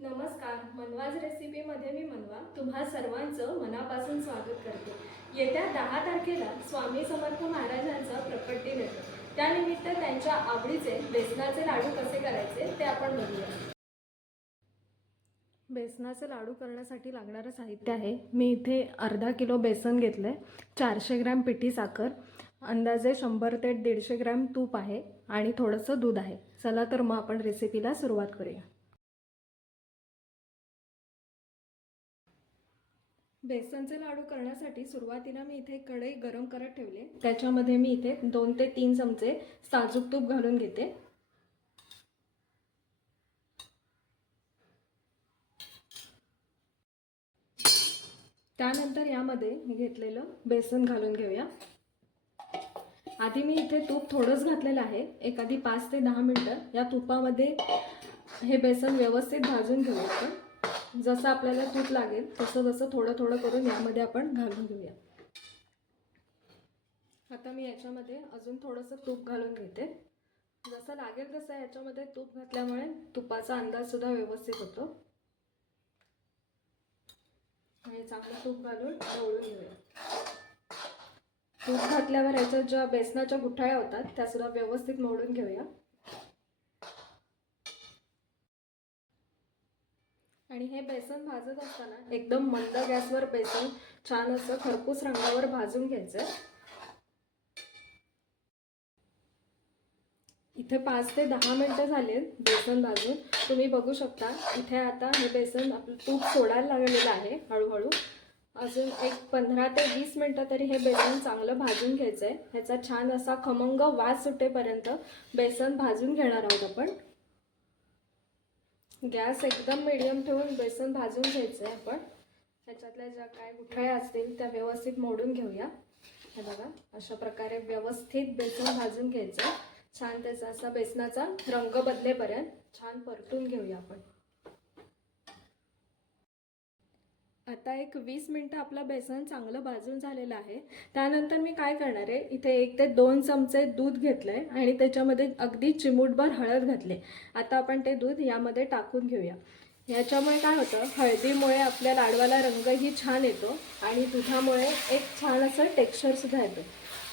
नमस्कार, मनवाज रेसिपीमध्ये मी मनवा तुम्हा सर्वांचं मनापासून स्वागत करते। येत्या 10 तारखेला स्वामी समर्थ महाराजांचा प्रकट दिन येतो। त्यानिमित्त त्यांच्या आवडीचे बेसनाचे लाडू कसे करायचे ते आपण बघूया। बेसनाचे लाडू करण्यासाठी लागणारे साहित्य आहे, मी इथे अर्धा किलो बेसन घेतले, 400 ग्रॅम पिठी साखर, अंदाजे 100 ते 150 ग्रॅम तूप आहे आणि थोडंसं दूध आहे। चला तर मग आपण रेसिपीला सुरुवात करूया। बेसनचे लाडू करण्यासाठी सुरुवातीला मी इथे कढई गरम करत ठेवले, त्याच्यामध्ये मी इथे 2 ते 3 चमचे साजूक तूप घालून घेते। त्यानंतर यामध्ये मी घेतलेलं बेसन घालून घेऊया। आधी मी इथे तूप थोडंच घातलेलं आहे, एखादी 5 ते 10 मिनिटं या तुपामध्ये हे बेसन व्यवस्थित भाजून घेऊया। आपण जसं आपल्याला तूप लागेल तसं तसं थोडं थोडं करून यामध्ये आपण घालून घेऊया। आता मी याच्यामध्ये अजून थोडंसं तूप घालून घेते, जसं लागेल तसं याच्यामध्ये तूप घातल्यामुळे तुपाचा अंदाज सुद्धा व्यवस्थित होतो। आणि चांगलं तूप घालून ढवळून घेऊया। तूप घातल्यावर याच्या ज्या बेसनाच्या गुठळ्या होतात त्या सुद्धा व्यवस्थित मोडून घेऊया। आणि हे बेसन भाजत असताना एकदम मंद गॅसवर बेसन छान असं खरपूस रंगावर भाजून घ्यायचं। इथे 5 ते 10 मिनिटं झाले बेसन भाजून, तुम्ही बघू शकता इथे आता हे बेसन आपलं तूप सोडायला लागलेलं आहे हळूहळू। अजून एक 15 ते 20 मिनिटं तरी हे बेसन चांगलं भाजून घ्यायचं आहे। ह्याचा छान असा खमंग वास सुटेपर्यंत बेसन भाजून घेणार आहोत आपण। गॅस एकदम मीडियम ठेवून बेसन भाजून घ्यायचं आहे आपण। ह्याच्यातल्या ज्या काय गुठळ्या असतील त्या व्यवस्थित मोडून घेऊया। हे बघा, अशा प्रकारे व्यवस्थित बेसन भाजून घ्यायचं। छान त्याचा असा बेसनाचा रंग बदलेपर्यंत छान परतून घेऊया आपण। आता एक 20 मिनिटं आपलं बेसन चांगलं भाजून झालेलं आहे। त्यानंतर मी काय करणार आहे, इथे 1 ते 2 चमचे दूध घेतलंय आणि त्याच्यामध्ये अगदी चिमूटभर हळद घातले। आता आपण ते दूध यामध्ये टाकून घेऊया। याच्यामुळे काय होतं, हळदीमुळे आपल्या लाडवाला रंगही छान येतो आणि दुधामुळे एक छान असं टेक्स्चर सुद्धा येतं।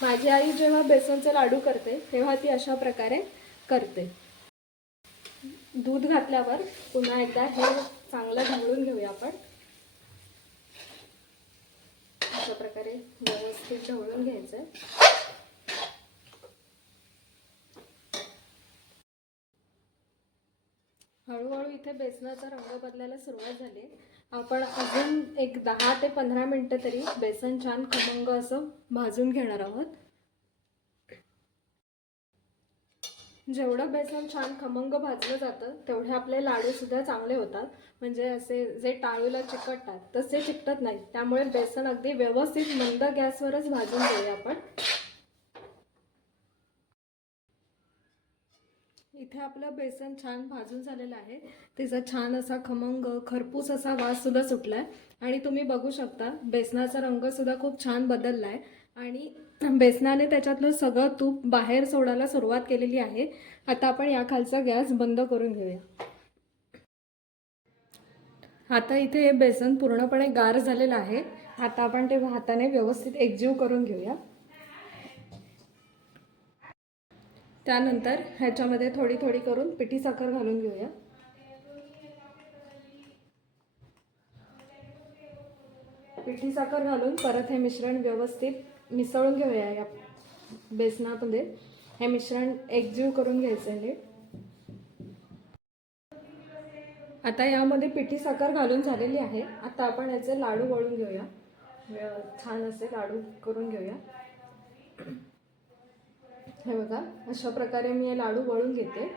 माझी आई जेव्हा बेसनचे लाडू करते तेव्हा ती अशा प्रकारे करते। दूध घातल्यावर पुन्हा एकदा हे चांगलं ढवळून घेऊया आपण। अशा प्रकारे व्यवस्थित ढवळून घ्यायचं। हळूहळू इथे बेसनाचा रंग बदलायला सुरुवात झाली। आपण अजून एक 10 ते 15 मिनिटं तरी बेसन छान खमंग असं भाजून घेणार आहोत। जेवढं बेसन छान खमंग भाजलं जातं तेवढे आपले लाडू सुद्धा चांगले होतात। म्हणजे असे जे टाळूला चिकटतात तसे चिकटत नाहीत। त्यामुळे बेसन अगदी व्यवस्थित मंद गॅसवरच भाजून घेऊया आपण। इथे आपलं बेसन छान भाजून झालेलं आहे, त्याचा छान असा खमंग खरपूस असा वास सुद्धा सुटलाय आणि तुम्ही बघू शकता बेसनाचा रंग सुद्धा खूप छान बदललाय आणि बेसनाने त्याच्यातलं सगळं तूप बाहेर सोडायला सुरुवात केलेली आहे। आता आपण या खालचा गॅस बंद करून घेऊया। आता इथे हे बेसन पूर्णपणे गार झालेलं आहे। आता आपण ते हाताने व्यवस्थित एकजीव करून घेऊया। त्यानंतर ह्याच्यामध्ये थोडी थोडी करून पिठी साखर घालून घेऊया। पिठी साखर घालून परत हे मिश्रण व्यवस्थित मिसळून घेऊया। या बेसनामध्ये हे मिश्रण एकजीव करून घ्यायचं आहे। आता यामध्ये पिठी साखर घालून झालेली आहे। आता आपण याचे लाडू वळून घेऊया, छान असे लाडू करून घेऊया। हे बघा, अशा प्रकारे मी हे लाडू वळून घेते।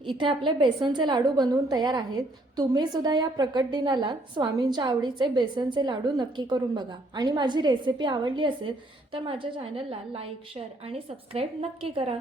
इथे आपले बेसनचे लाडू बनवून तयार आहेत। तुम्ही सुद्धा या प्रकट दिनाला स्वामींच्या आवडीचे बेसनचे लाडू नक्की करून बघा आणि माझी रेसिपी आवडली असेल तर माझ्या चॅनलला लाईक, शेअर आणि सबस्क्राईब नक्की करा।